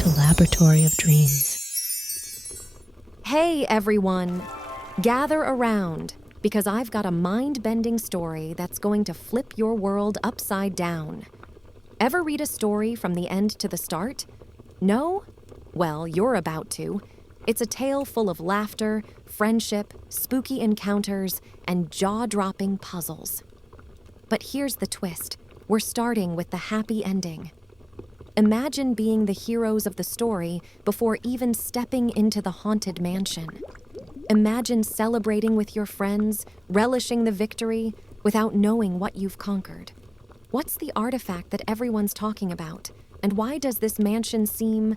to laboratory of dreams. Hey everyone, gather around because I've got a mind-bending story that's going to flip your world upside down. Ever read a story from the end to the start? No? Well, you're about to. It's a tale full of laughter, friendship, spooky encounters, and jaw-dropping puzzles. But here's the twist. We're starting with the happy ending. Imagine being the heroes of the story before even stepping into the haunted mansion. Imagine celebrating with your friends, relishing the victory, without knowing what you've conquered. What's the artifact that everyone's talking about? And why does this mansion seem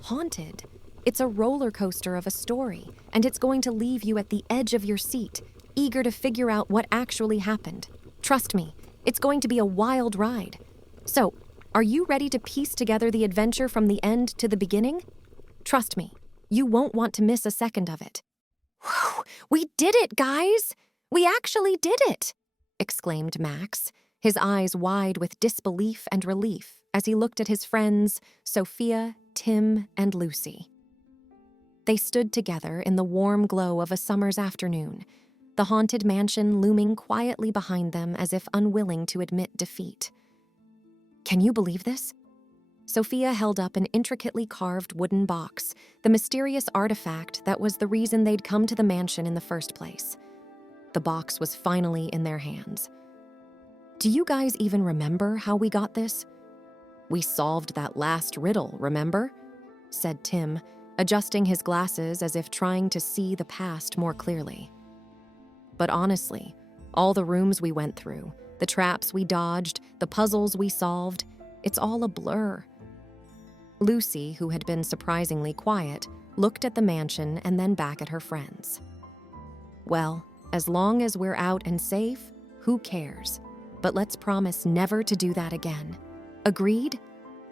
haunted? It's a roller coaster of a story, and it's going to leave you at the edge of your seat, eager to figure out what actually happened. Trust me, it's going to be a wild ride. So, are you ready to piece together the adventure from the end to the beginning? Trust me, you won't want to miss a second of it. Whew, we did it, guys! We actually did it! Exclaimed Max, his eyes wide with disbelief and relief as he looked at his friends, Sophia, Tim, and Lucy. They stood together in the warm glow of a summer's afternoon, the haunted mansion looming quietly behind them as if unwilling to admit defeat. Can you believe this? Sophia held up an intricately carved wooden box, the mysterious artifact that was the reason they'd come to the mansion in the first place. The box was finally in their hands. Do you guys even remember how we got this? We solved that last riddle, remember? Said Tim, adjusting his glasses as if trying to see the past more clearly. But honestly, all the rooms we went through, the traps we dodged, the puzzles we solved, it's all a blur. Lucy, who had been surprisingly quiet, looked at the mansion and then back at her friends. Well, as long as we're out and safe, who cares? But let's promise never to do that again. Agreed?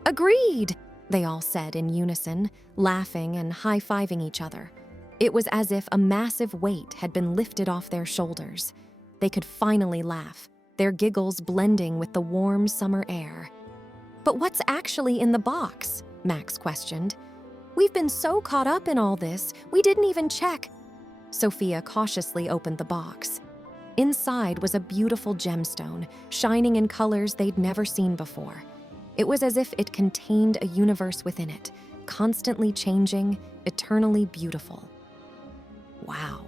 Agreed! They all said in unison, laughing and high-fiving each other. It was as if a massive weight had been lifted off their shoulders. They could finally laugh, their giggles blending with the warm summer air. But what's actually in the box? Max questioned. We've been so caught up in all this, we didn't even check. Sophia cautiously opened the box. Inside was a beautiful gemstone, shining in colors they'd never seen before. It was as if it contained a universe within it, constantly changing, eternally beautiful. Wow,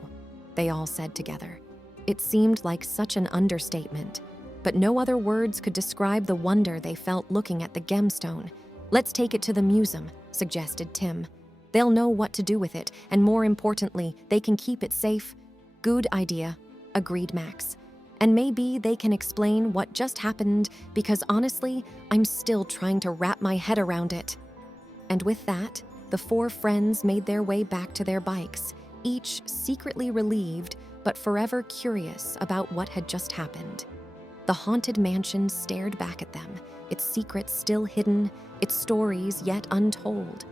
they all said together. It seemed like such an understatement, but no other words could describe the wonder they felt looking at the gemstone. Let's take it to the museum, suggested Tim. They'll know what to do with it, and more importantly, they can keep it safe. Good idea, agreed Max. And maybe they can explain what just happened, because honestly, I'm still trying to wrap my head around it. And with that, the four friends made their way back to their bikes, each secretly relieved, but forever curious about what had just happened. The haunted mansion stared back at them, its secrets still hidden, its stories yet untold.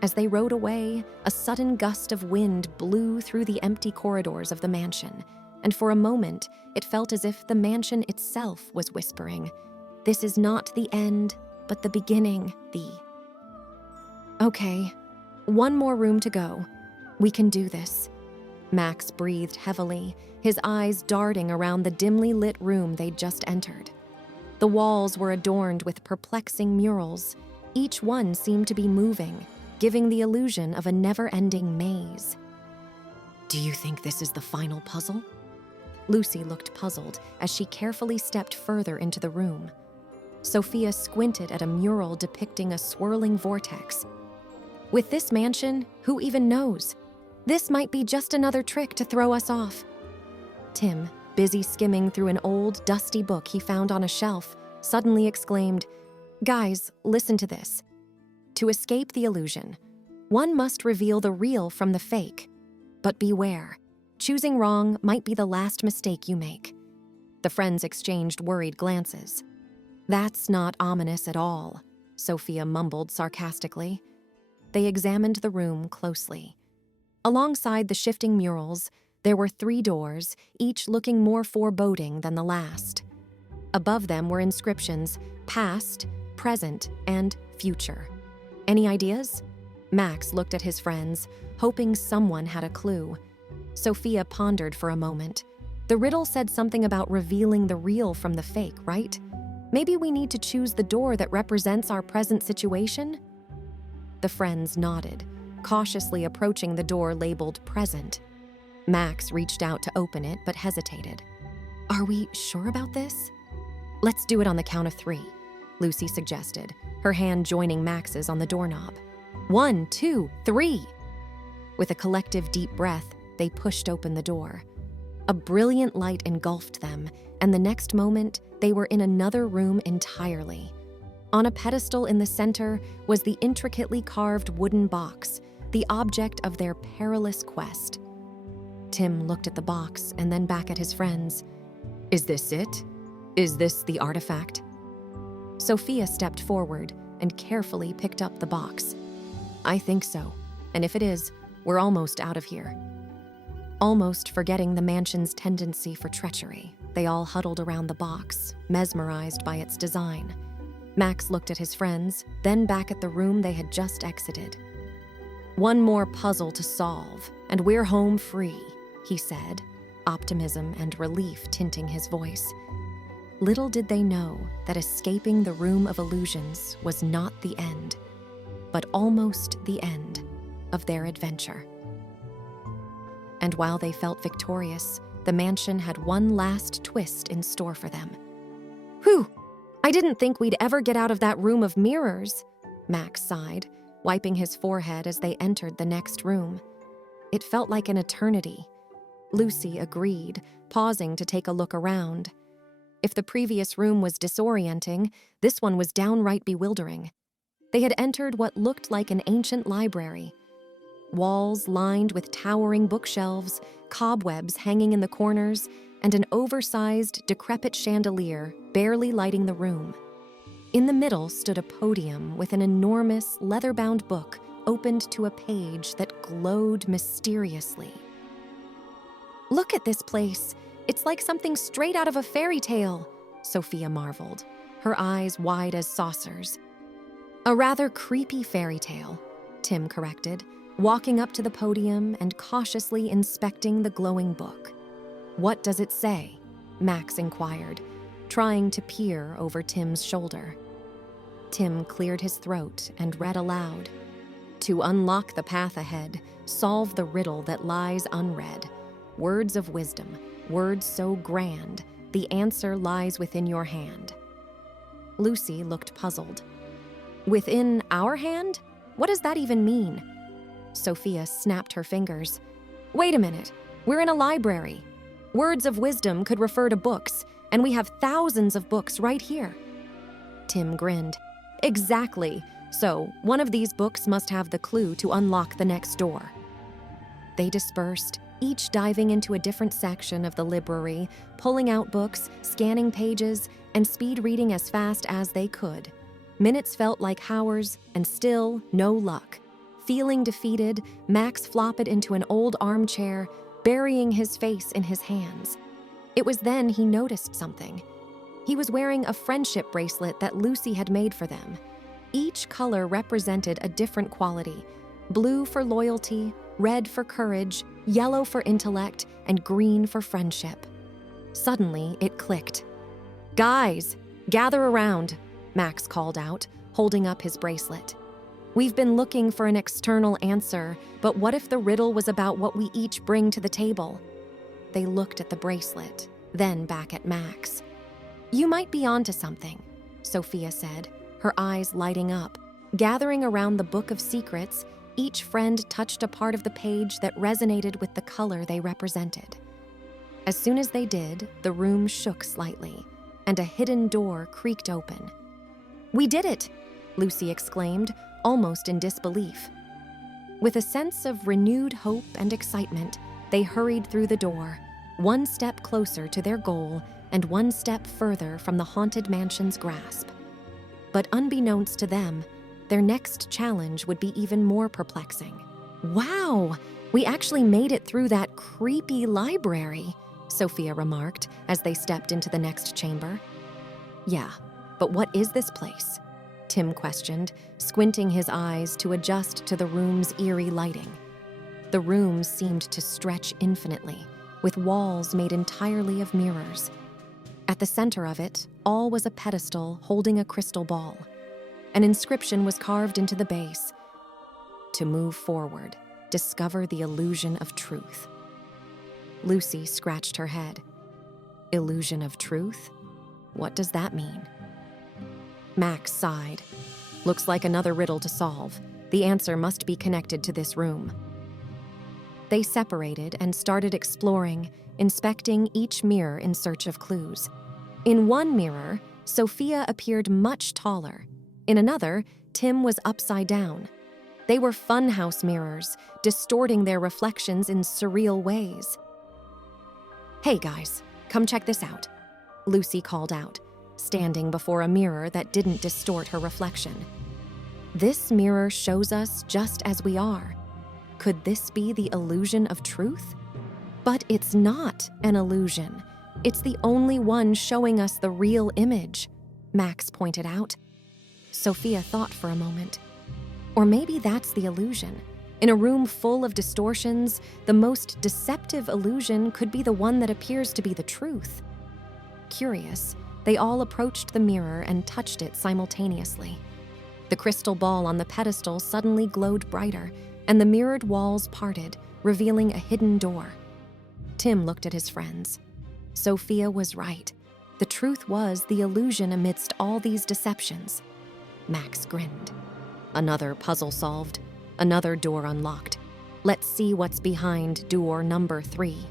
As they rode away, a sudden gust of wind blew through the empty corridors of the mansion, and for a moment, it felt as if the mansion itself was whispering, "This is not the end, but the beginning, Okay, one more room to go. We can do this." Max breathed heavily, his eyes darting around the dimly lit room they'd just entered. The walls were adorned with perplexing murals. Each one seemed to be moving, giving the illusion of a never-ending maze. Do you think this is the final puzzle? Lucy looked puzzled as she carefully stepped further into the room. Sophia squinted at a mural depicting a swirling vortex. With this mansion, who even knows? This might be just another trick to throw us off. Tim, busy skimming through an old, dusty book he found on a shelf, suddenly exclaimed, "Guys, listen to this. To escape the illusion, one must reveal the real from the fake. But beware, choosing wrong might be the last mistake you make." The friends exchanged worried glances. "That's not ominous at all," Sophia mumbled sarcastically. They examined the room closely. Alongside the shifting murals, there were 3 doors, each looking more foreboding than the last. Above them were inscriptions, past, present, and future. Any ideas? Max looked at his friends, hoping someone had a clue. Sophia pondered for a moment. The riddle said something about revealing the real from the fake, right? Maybe we need to choose the door that represents our present situation? The friends nodded, cautiously approaching the door labeled present. Max reached out to open it, but hesitated. Are we sure about this? Let's do it on the count of 3, Lucy suggested, her hand joining Max's on the doorknob. 1, 2, 3. With a collective deep breath, they pushed open the door. A brilliant light engulfed them, and the next moment, they were in another room entirely. On a pedestal in the center was the intricately carved wooden box, the object of their perilous quest. Tim looked at the box and then back at his friends. Is this it? Is this the artifact? Sophia stepped forward and carefully picked up the box. I think so, and if it is, we're almost out of here. Almost forgetting the mansion's tendency for treachery, they all huddled around the box, mesmerized by its design. Max looked at his friends, then back at the room they had just exited. One more puzzle to solve, and we're home free, he said, optimism and relief tinting his voice. Little did they know that escaping the room of illusions was not the end, but almost the end of their adventure. And while they felt victorious, the mansion had one last twist in store for them. Whew! I didn't think we'd ever get out of that room of mirrors, Max sighed, wiping his forehead as they entered the next room. It felt like an eternity. Lucy agreed, pausing to take a look around. If the previous room was disorienting, this one was downright bewildering. They had entered what looked like an ancient library. Walls lined with towering bookshelves, cobwebs hanging in the corners, and an oversized, decrepit chandelier barely lighting the room. In the middle stood a podium with an enormous, leather-bound book opened to a page that glowed mysteriously. Look at this place. It's like something straight out of a fairy tale, Sophia marveled, her eyes wide as saucers. A rather creepy fairy tale, Tim corrected, walking up to the podium and cautiously inspecting the glowing book. What does it say? Max inquired, trying to peer over Tim's shoulder. Tim cleared his throat and read aloud. To unlock the path ahead, solve the riddle that lies unread. Words of wisdom, words so grand, the answer lies within your hand. Lucy looked puzzled. Within our hand? What does that even mean? Sophia snapped her fingers. Wait a minute, we're in a library. Words of wisdom could refer to books, and we have thousands of books right here. Tim grinned. Exactly. So, one of these books must have the clue to unlock the next door. They dispersed, each diving into a different section of the library, pulling out books, scanning pages, and speed reading as fast as they could. Minutes felt like hours, and still no luck. Feeling defeated, Max flopped into an old armchair, burying his face in his hands. It was then he noticed something. He was wearing a friendship bracelet that Lucy had made for them. Each color represented a different quality: blue for loyalty, red for courage, yellow for intellect, and green for friendship. Suddenly, it clicked. Guys, gather around, Max called out, holding up his bracelet. We've been looking for an external answer, but what if the riddle was about what we each bring to the table? They looked at the bracelet, then back at Max. You might be onto something, Sophia said, her eyes lighting up. Gathering around the Book of Secrets, each friend touched a part of the page that resonated with the color they represented. As soon as they did, the room shook slightly, and a hidden door creaked open. We did it, Lucy exclaimed, almost in disbelief. With a sense of renewed hope and excitement, they hurried through the door, one step closer to their goal and one step further from the haunted mansion's grasp. But unbeknownst to them, their next challenge would be even more perplexing. Wow, we actually made it through that creepy library, Sophia remarked as they stepped into the next chamber. Yeah, but what is this place? Tim questioned, squinting his eyes to adjust to the room's eerie lighting. The room seemed to stretch infinitely, with walls made entirely of mirrors. At the center of it, all was a pedestal holding a crystal ball. An inscription was carved into the base. To move forward, discover the illusion of truth. Lucy scratched her head. Illusion of truth? What does that mean? Max sighed. Looks like another riddle to solve. The answer must be connected to this room. They separated and started exploring, inspecting each mirror in search of clues. In one mirror, Sophia appeared much taller. In another, Tim was upside down. They were funhouse mirrors, distorting their reflections in surreal ways. "Hey guys, come check this out," Lucy called out, standing before a mirror that didn't distort her reflection. "This mirror shows us just as we are. Could this be the illusion of truth? But it's not an illusion. It's the only one showing us the real image," Max pointed out. Sophia thought for a moment. Or maybe that's the illusion. In a room full of distortions, the most deceptive illusion could be the one that appears to be the truth. Curious, they all approached the mirror and touched it simultaneously. The crystal ball on the pedestal suddenly glowed brighter, and the mirrored walls parted, revealing a hidden door. Tim looked at his friends. Sophia was right. The truth was the illusion amidst all these deceptions. Max grinned. Another puzzle solved, another door unlocked. Let's see what's behind door number 3.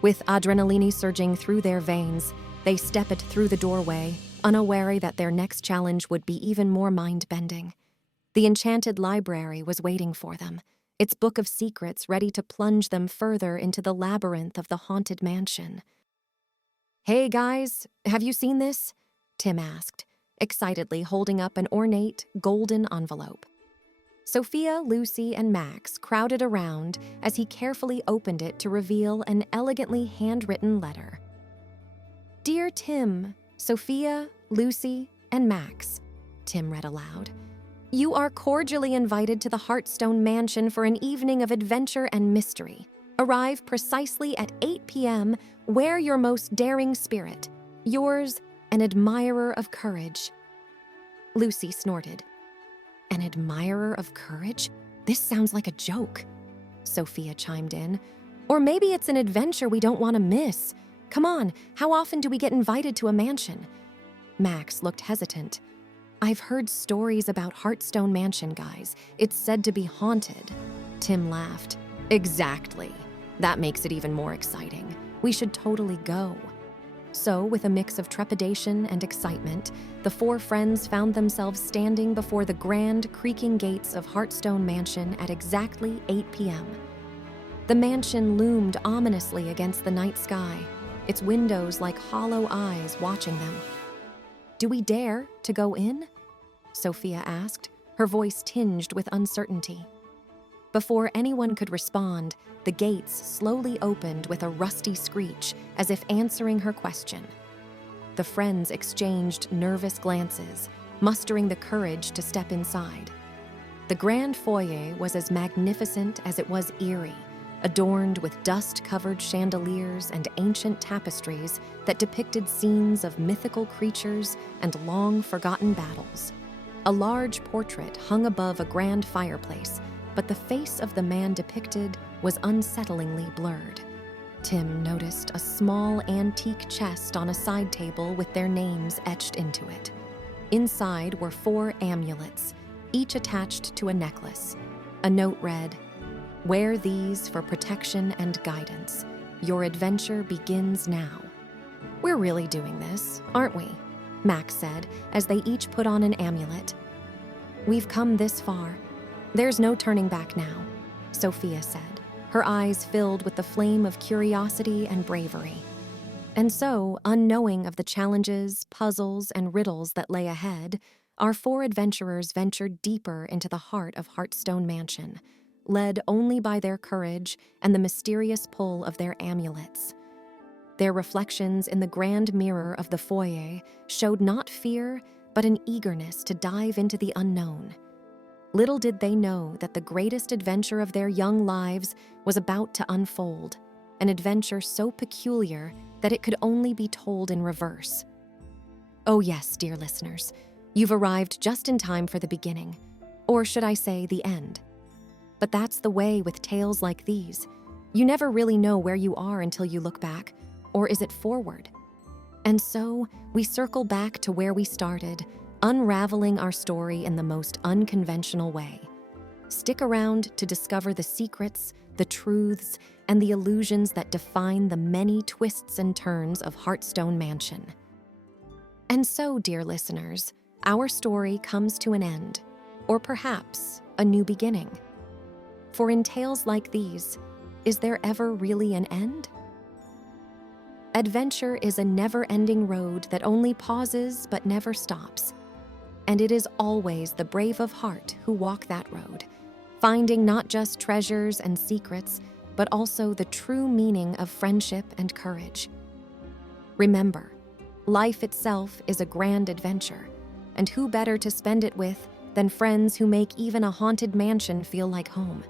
With adrenaline surging through their veins, they stepped through the doorway, unaware that their next challenge would be even more mind-bending. The enchanted library was waiting for them, its book of secrets ready to plunge them further into the labyrinth of the haunted mansion. "Hey guys, have you seen this?" Tim asked, excitedly holding up an ornate, golden envelope. Sophia, Lucy, and Max crowded around as he carefully opened it to reveal an elegantly handwritten letter. "Dear Tim, Sophia, Lucy, and Max," Tim read aloud. "You are cordially invited to the Heartstone Mansion for an evening of adventure and mystery. Arrive precisely at 8 p.m. Wear your most daring spirit. Yours, an admirer of courage." Lucy snorted. "An admirer of courage? This sounds like a joke," Sophia chimed in. "Or maybe it's an adventure we don't want to miss. Come on, how often do we get invited to a mansion?" Max looked hesitant. "I've heard stories about Heartstone Mansion, guys. It's said to be haunted." Tim laughed. "Exactly. That makes it even more exciting. We should totally go." So, with a mix of trepidation and excitement, the 4 friends found themselves standing before the grand, creaking gates of Heartstone Mansion at exactly 8 p.m. The mansion loomed ominously against the night sky, its windows like hollow eyes watching them. "Do we dare to go in?" Sophia asked, her voice tinged with uncertainty. Before anyone could respond, the gates slowly opened with a rusty screech, as if answering her question. The friends exchanged nervous glances, mustering the courage to step inside. The grand foyer was as magnificent as it was eerie, adorned with dust-covered chandeliers and ancient tapestries that depicted scenes of mythical creatures and long-forgotten battles. A large portrait hung above a grand fireplace, but the face of the man depicted was unsettlingly blurred. Tim noticed a small antique chest on a side table with their names etched into it. Inside were 4 amulets, each attached to a necklace. A note read, "Wear these for protection and guidance. Your adventure begins now." "We're really doing this, aren't we?" Max said as they each put on an amulet. "We've come this far. There's no turning back now," Sophia said, her eyes filled with the flame of curiosity and bravery. And so, unknowing of the challenges, puzzles, and riddles that lay ahead, our 4 adventurers ventured deeper into the heart of Heartstone Mansion, led only by their courage and the mysterious pull of their amulets. Their reflections in the grand mirror of the foyer showed not fear, but an eagerness to dive into the unknown. Little did they know that the greatest adventure of their young lives was about to unfold, an adventure so peculiar that it could only be told in reverse. Oh yes, dear listeners, you've arrived just in time for the beginning, or should I say the end. But that's the way with tales like these. You never really know where you are until you look back, or is it forward? And so, we circle back to where we started, unraveling our story in the most unconventional way. Stick around to discover the secrets, the truths, and the illusions that define the many twists and turns of Heartstone Mansion. And so, dear listeners, our story comes to an end, or perhaps a new beginning. For in tales like these, is there ever really an end? Adventure is a never-ending road that only pauses but never stops. And it is always the brave of heart who walk that road, finding not just treasures and secrets, but also the true meaning of friendship and courage. Remember, life itself is a grand adventure, and who better to spend it with than friends who make even a haunted mansion feel like home?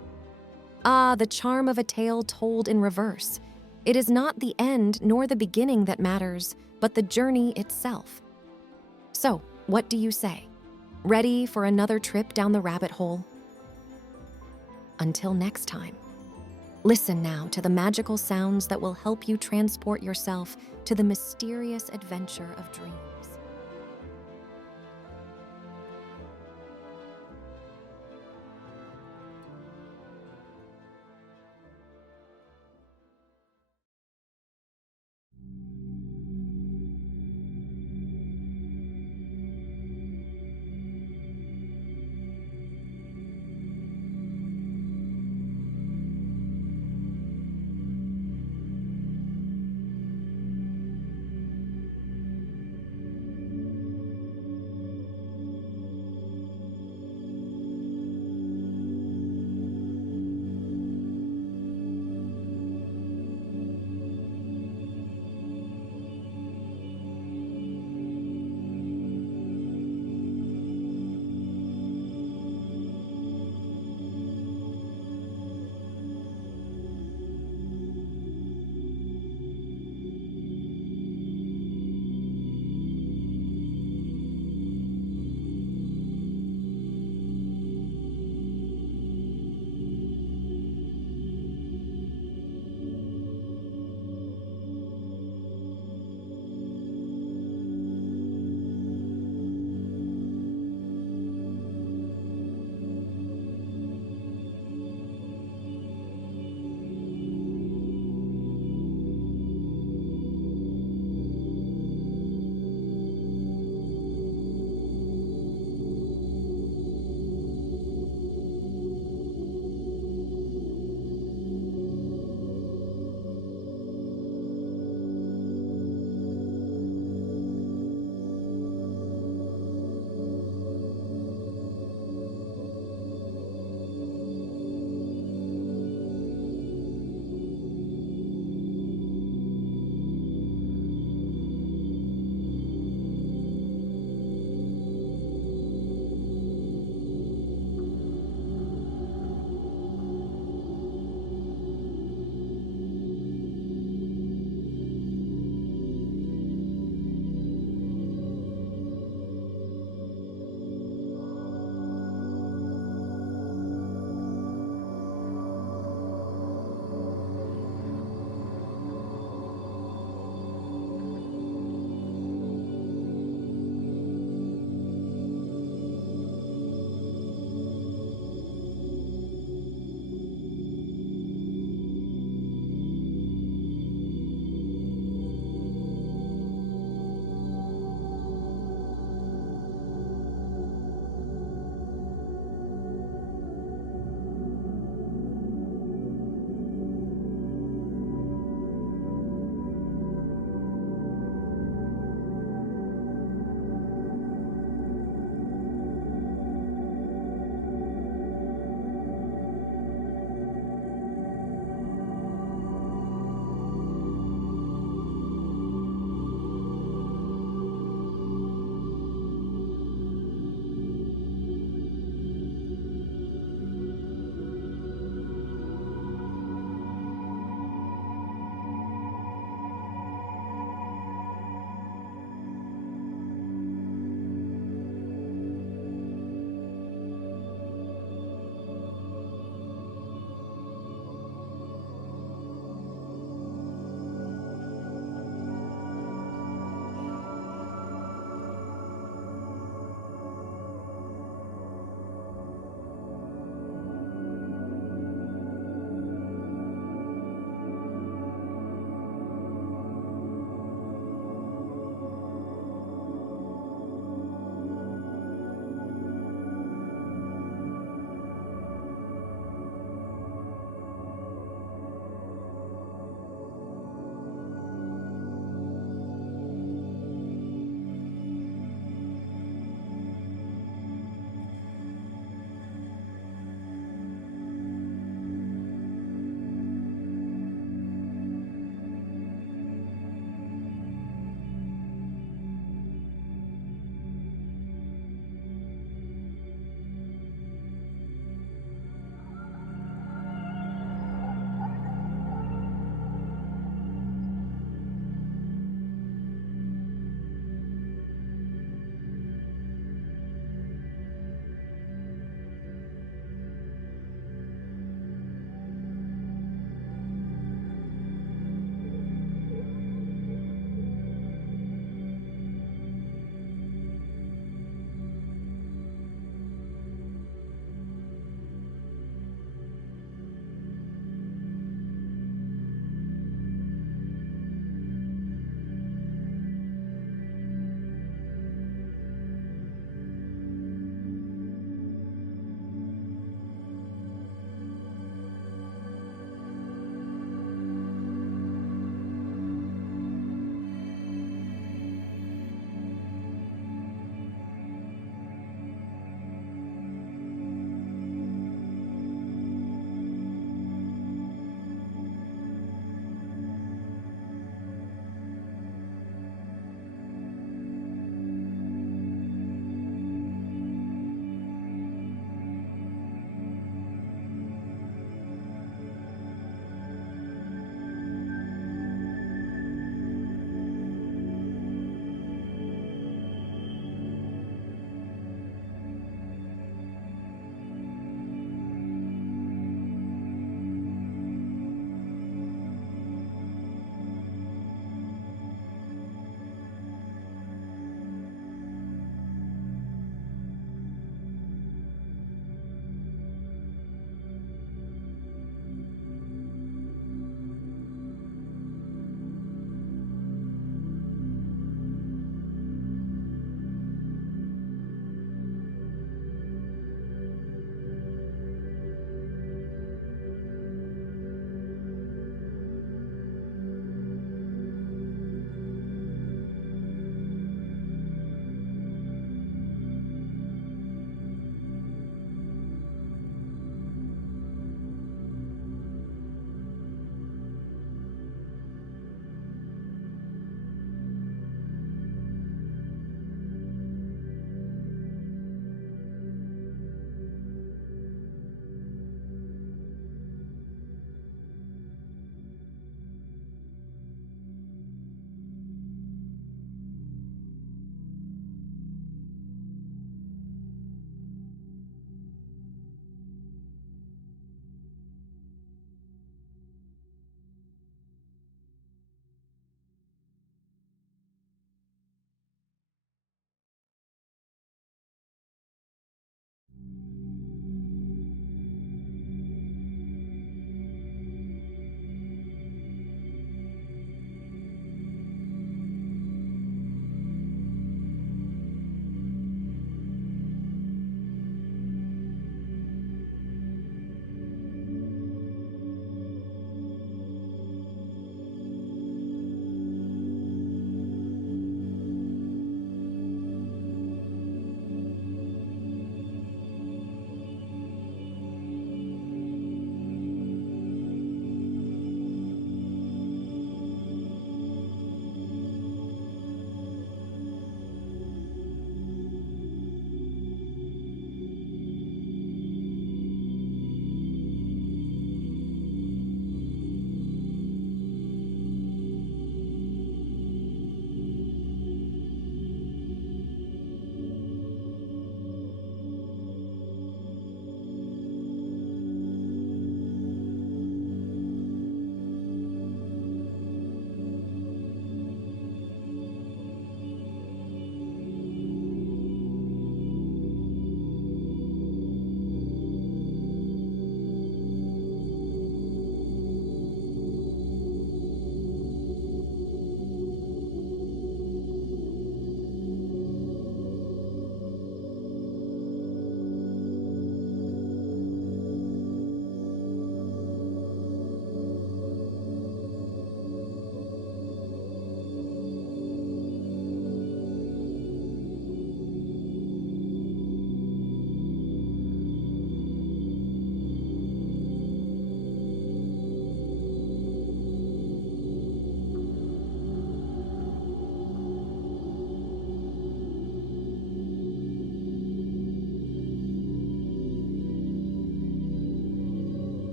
Ah, the charm of a tale told in reverse. It is not the end nor the beginning that matters, but the journey itself. So, what do you say? Ready for another trip down the rabbit hole? Until next time, listen now to the magical sounds that will help you transport yourself to the mysterious adventure of dreams.